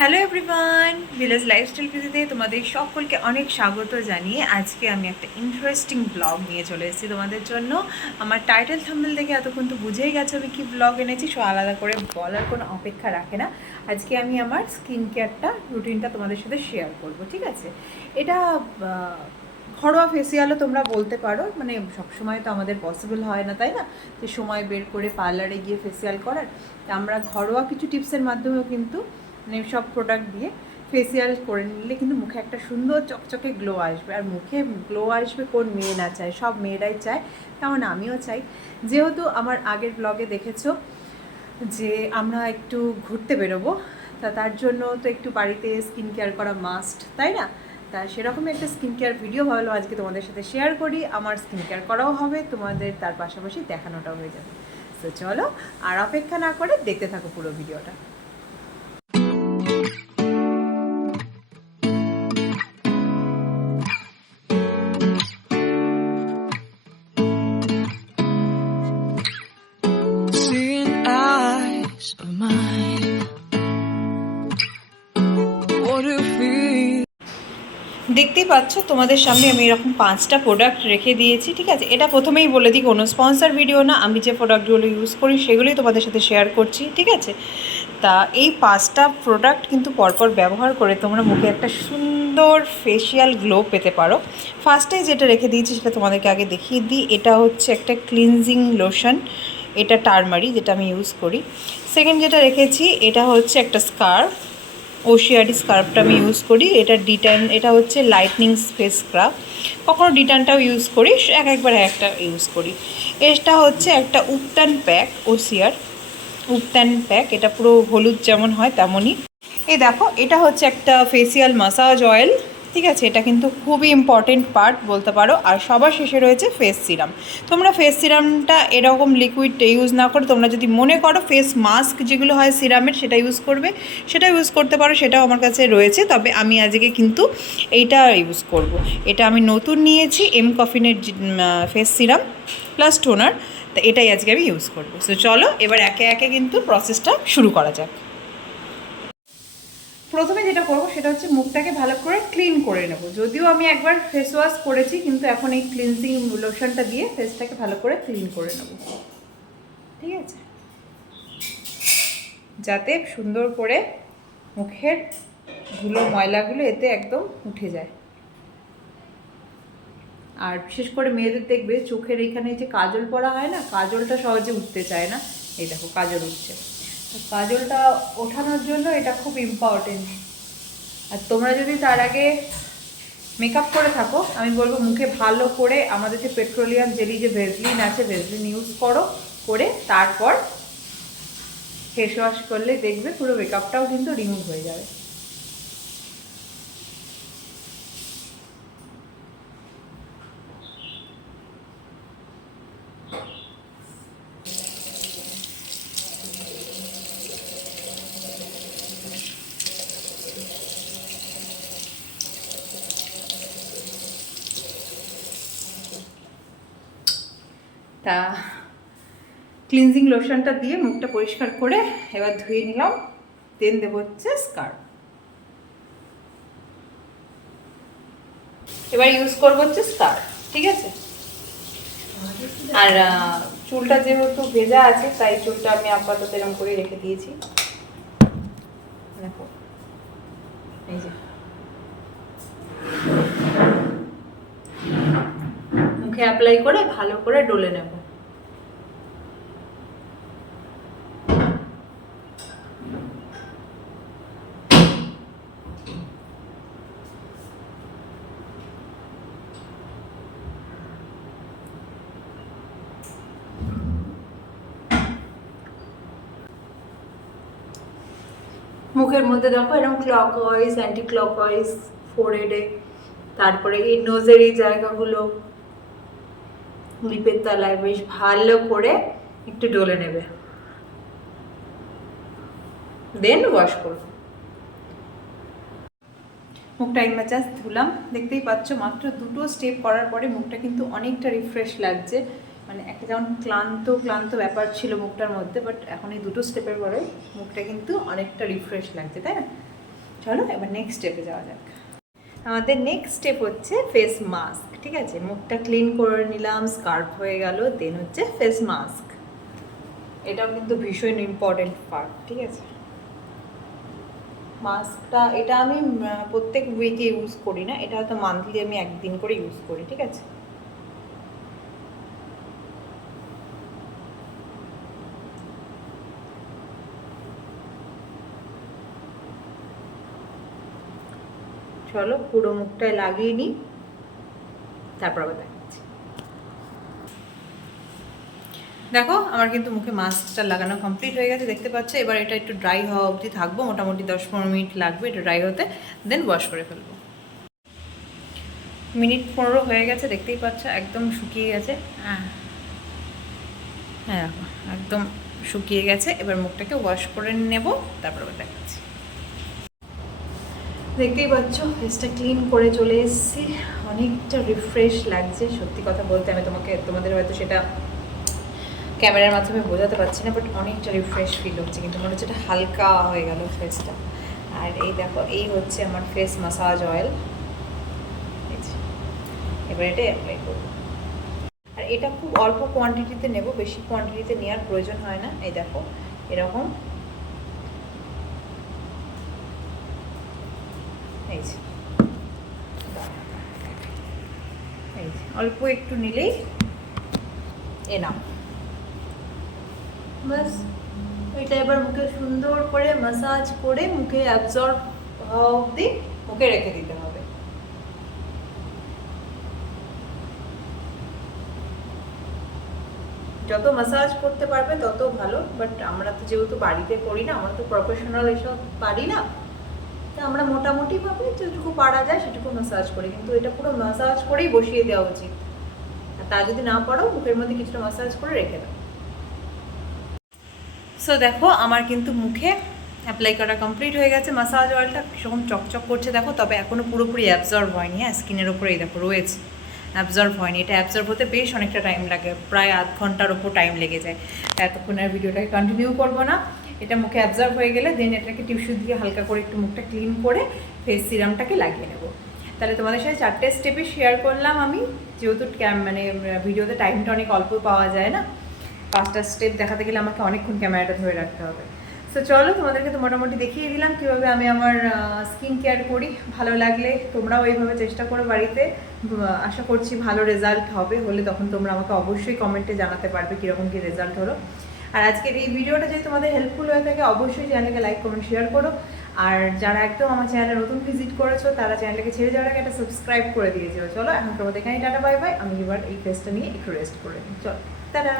Hello everyone, village lifestyle পিসিতে তোমাদের সকলকে অনেক স্বাগত জানিয়ে আজকে আমি একটা ইন্টারেস্টিং ব্লগ নিয়ে চলে এসেছি তোমাদের জন্য। আমার টাইটেল থাম্বনেল দেখে এতক্ষণ তো বুঝেই গেছো আমি কী ব্লগ এনেছি, সো আলাদা করে বলার কোনো অপেক্ষা রাখে না। আজকে আমি আমার স্কিন কেয়ারটা রুটিনটা তোমাদের সাথে শেয়ার করব, ঠিক আছে? এটা ঘরোয়া ফেসিয়ালও তোমরা বলতে পারো, মানে সবসময় তো আমাদের পসিবল হয় না, তাই না, যে সময় বের করে পার্লারে গিয়ে ফেসিয়াল করার। আমরা ঘরোয়া কিছু টিপসের মাধ্যমেও কিন্তু মানে সব প্রোডাক্ট দিয়ে ফেসিয়াল করে নিলে কিন্তু মুখে একটা সুন্দর চকচকে গ্লো আসবে। আর মুখে গ্লো আসবে কোন মেয়ে না চায়, সব মেয়েরাই চায়, তেমন আমিও চাই। যেহেতু আমার আগের ব্লগে দেখেছো যে আমরা একটু ঘুরতে বেরোবো, তার জন্য তো একটু বাড়িতে স্কিন কেয়ার করা মাস্ট, তাই না? তা সেরকমই একটা স্কিন কেয়ার ভিডিও ভাবলাম আজকে তোমাদের সাথে শেয়ার করি। আমার স্কিন কেয়ার করাও হবে, তোমাদের তার পাশাপাশি দেখানোটাও হয়ে যাবে। তো চলো আর অপেক্ষা না করে দেখতে থাকো পুরো ভিডিওটা। দেখতেই পাচ্ছ তোমাদের সামনে আমি এরকম 5টা প্রোডাক্ট রেখে দিয়েছি, ঠিক আছে? এটা প্রথমেই বলে দিই কোনো স্পন্সর ভিডিও না, আমি যে প্রোডাক্টগুলো ইউজ করি সেগুলোই তোমাদের সাথে শেয়ার করছি, ঠিক আছে? তা এই 5টা প্রোডাক্ট কিন্তু পরপর ব্যবহার করে তোমরা মুখে একটা সুন্দর ফেসিয়াল গ্লো পেতে পারো। ফার্স্টে যেটা রেখে দিয়েছি সেটা তোমাদেরকে আগে দেখিয়ে দিই। এটা হচ্ছে একটা ক্লিনজিং লোশন, এটা টারমারি, যেটা আমি ইউজ করি। সেকেন্ড যেটা রেখেছি এটা হচ্ছে একটা স্কার্ফ, ওশিয়ারি স্কার্ফটা আমি ইউজ করি। এটা ডিটান, এটা হচ্ছে লাইটনিং ফেস স্ক্রাব, কখনো ডিটানটাও ইউজ করি, একবার একটা ইউজ করি। এটা হচ্ছে একটা উপটান প্যাক, ওসিয়ার উপটান প্যাক, এটা পুরো হলুদ যেমন হয় তেমনই। এই দেখো, এটা হচ্ছে একটা ফেসিয়াল মাসাজ অয়েল, ঠিক আছে? এটা কিন্তু খুবই ইম্পর্টেন্ট পার্ট বলতে পারো। আর সবার শেষে রয়েছে ফেস সিরাম। তোমরা ফেস সিরামটা এরকম লিকুইড ইউজ না করে তোমরা যদি মনে করো ফেস মাস্ক যেগুলো হয় সিরামের সেটা ইউজ করবে, সেটা ইউজ করতে পারো, সেটাও আমার কাছে রয়েছে। তবে আমি আজকে কিন্তু এইটা ইউজ করব। এটা আমি নতুন নিয়েছি, এম কফিনের ফেস সিরাম প্লাস টোনার, তো এটাই আজকে আমি ইউজ করবো। তো চলো এবার একে একে কিন্তু প্রসেসটা শুরু করা যাক। প্রথমে যেটা করবো সেটা হচ্ছে মুখটাকে ভালো করে ক্লিন করে নেব। যদিও আমি একবার ফেস ওয়াশ করেছি, কিন্তু এখন এই ক্লিনজিং লোশনটা দিয়ে ফেসটাকে ভালো করে ক্লিন করে নেব, ঠিক আছে? যাতে সুন্দর করে মুখের ধুলো ময়লাগুলো এতে একদম উঠে যায়। আর বিশেষ করে মেয়েদের দেখবে চোখের এইখানে যে কাজল পরা হয় না, কাজলটা সহজে উঠতে চায় না। এই দেখো কাজল উঠছে, কাজলটা ওঠানোর জন্য এটা খুব ইম্পর্টেন্ট। আর তোমরা যদি তার আগে মেকআপ করে থাকো, আমি বলবো মুখে ভালো করে আমাদের যে পেট্রোলিয়াম জেলি যে ভেজলিন আছে, ভেজলিন ইউজ করো, করে তারপর ফেস ওয়াশ করলে দেখবে পুরো মেকআপটাও কিন্তু রিমুভ হয়ে যাবে। তা ক্লিনজিং লোশনটা দিয়ে মুখটা পরিষ্কার করে এবার ধুয়ে নিলাম। দেন দেবো হচ্ছে স্কার্ফ। এবার ইউজ করবো হচ্ছে স্কার্ফ, ঠিক আছে? আর চুলটা যেহেতু ভেজা আছে তাই চুলটা আমি আপাতত এরকম করে রেখে দিয়েছি। দেখো এই যে মুখে অ্যাপ্লাই করে ভালো করে ডলে নেব। মুখের মধ্যে দেখো এরকম clockwise, anticlockwise, ফোরহেডে, তারপরে এই নোজের এই জায়গাগুলো, লিপের তলায় বেশ ভালো করে একটু ডলে নেবে, দেন ওয়াশ করব। মুখটা এক ম্যাচাস ধুলাম, দেখতেই পাচ্ছ মাত্র 2টো স্টেপ করার পরে মুখটা কিন্তু অনেকটা রিফ্রেশ লাগছে। মানে একটা যেমন ক্লান্ত ক্লান্ত ব্যাপার ছিল মুখটার মধ্যে, বাট এখন এই 2টো স্টেপের পরে মুখটা কিন্তু অনেকটা রিফ্রেশ লাগছে, তাই না? চলো এবার নেক্সট স্টেপে যাওয়া যাক। আমাদের নেক্সট স্টেপ হচ্ছে ফেস মাস্ক। ঠিক আছে, মুখটা ক্লিন করে নিলাম, স্কার্ফ হয়ে গেল, দেন হচ্ছে ফেস মাস্ক। এটাও কিন্তু ভীষণ ইম্পর্টেন্ট পার্ট। ঠিক আছে, মাস্কটা এটা আমি প্রত্যেক উইকে ইউজ করি না, এটা হয়তো মান্থলি আমি একদিন করে ইউজ করি। ঠিক আছে, চলো পুরো মুখটায় লাগিয়ে নিই, তারপর আবার দেখাচ্ছি। দেখো আমার কিন্তু মুখে মাস্কটা লাগানো কমপ্লিট হয়ে গেছে, দেখতে পাচ্ছ। এবার এটা একটু ড্রাই হওয়া অবধি থাকবো, মোটামুটি 10-15 মিনিট লাগবে এটা ড্রাই হতে, দেন ওয়াশ করে ফেলবো। মিনিট 15 হয়ে গেছে, দেখতেই পাচ্ছ একদম শুকিয়ে গেছে। হ্যাঁ একদম শুকিয়ে গেছে। এবার মুখটাকে ওয়াশ করে নেব, তারপর আবার দেখাচ্ছি। দেখতেই পাচ্ছ ফেসটা ক্লিন করে চলে এসেছি, অনেকটা রিফ্রেশ লাগছে। সত্যি কথা বলতে আমি তোমাদের হয়তো সেটা ক্যামেরার মাধ্যমে বোঝাতে পারছি না, বাট অনেকটা রিফ্রেশ ফিল হচ্ছে, কিন্তু মনে হচ্ছে এটা হালকা হয়ে গেল ফেসটা। আর এই দেখো, এই হচ্ছে আমার ফেস মাসাজ অয়েল। এবার এটা অ্যাপ্লাই করবো, আর এটা খুব অল্প কোয়ান্টিটিতে নেব, বেশি কোয়ান্টিটিতে নেওয়ার প্রয়োজন হয় না। এই দেখো এরকম, এই যে অল্প একটু নিলেই এনাফ। বাস এটা এবার মুখে সুন্দর করে মাসাজ করে মুখে অ্যাবজর্ব হওয়া অবধি মুখে রেখে দিতে হবে। যত মাসাজ করতে পারবে তত ভালো, বাট আমরা তো যেহেতু বাড়িতে করি না, আমরা তো প্রফেশনাল এসব পারি না, তো আমরা মোটামুটিভাবে যেটুকু পারা যায় সেটুকু মাসাজ করি, কিন্তু এটা পুরো মাসাজ করেই বসিয়ে দেওয়া উচিত। আর তা যদি না পারো মুখের মধ্যে কিছুটা মাসাজ করে রেখে দাও। সো দেখো আমার কিন্তু মুখে অ্যাপ্লাই করা কমপ্লিট হয়ে গেছে। মাসাজ অয়েলটা সেরকম চকচক করছে দেখো, তবে এখনও পুরোপুরি অ্যাবজর্ব হয়নি। হ্যাঁ, স্কিনের ওপরেই দেখো রয়েছে, অ্যাবজর্ব হয়নি। এটা অ্যাবজর্ব হতে বেশ অনেকটা টাইম লাগে, প্রায় আধ ঘন্টার ওপর টাইম লেগে যায়। এতক্ষণ আর ভিডিওটাকে কন্টিনিউ করবো না। এটা মুখে অ্যাবজর্ব হয়ে গেলে দেন এটাকে টিস্যু দিয়ে হালকা করে একটু মুখটা ক্লিন করে ফেস সিরামটাকে লাগিয়ে নেব। তাহলে তোমাদের সাথে 4টে স্টেপে শেয়ার করলাম আমি, যেহেতু মানে ভিডিওতে টাইমটা অনেক অল্প পাওয়া যায় না, 5টা স্টেপ দেখাতে গেলে আমাকে অনেকক্ষণ ক্যামেরাটা ধরে রাখতে হবে। সো চলো তোমাদেরকে তো মোটামুটি দেখিয়ে দিলাম কীভাবে আমি আমার স্কিন কেয়ার করি। ভালো লাগলে তোমরাও এইভাবে চেষ্টা করো বাড়িতে, আশা করছি ভালো রেজাল্ট হবে। হলে তখন তোমরা আমাকে অবশ্যই কমেন্টে জানাতে পারবে কীরকম কী রেজাল্ট হলো। আর আজকের এই ভিডিওটা যদি তোমাদের হেল্পফুল হয়ে থাকে অবশ্যই চ্যানেলকে লাইক কমেন্ট শেয়ার করো। আর যারা একদম আমার চ্যানেলে নতুন ভিজিট করেছো তারা চ্যানেলকে ছেড়ে যাওয়ার আগে একটা সাবস্ক্রাইব করে দিয়েছো। চলো এখন তোমাদের এখানে টাটা বাই বাই, আমি এবার এই ফেসটা নিয়ে একটু রেস্ট করে নিই। চলো টাটা।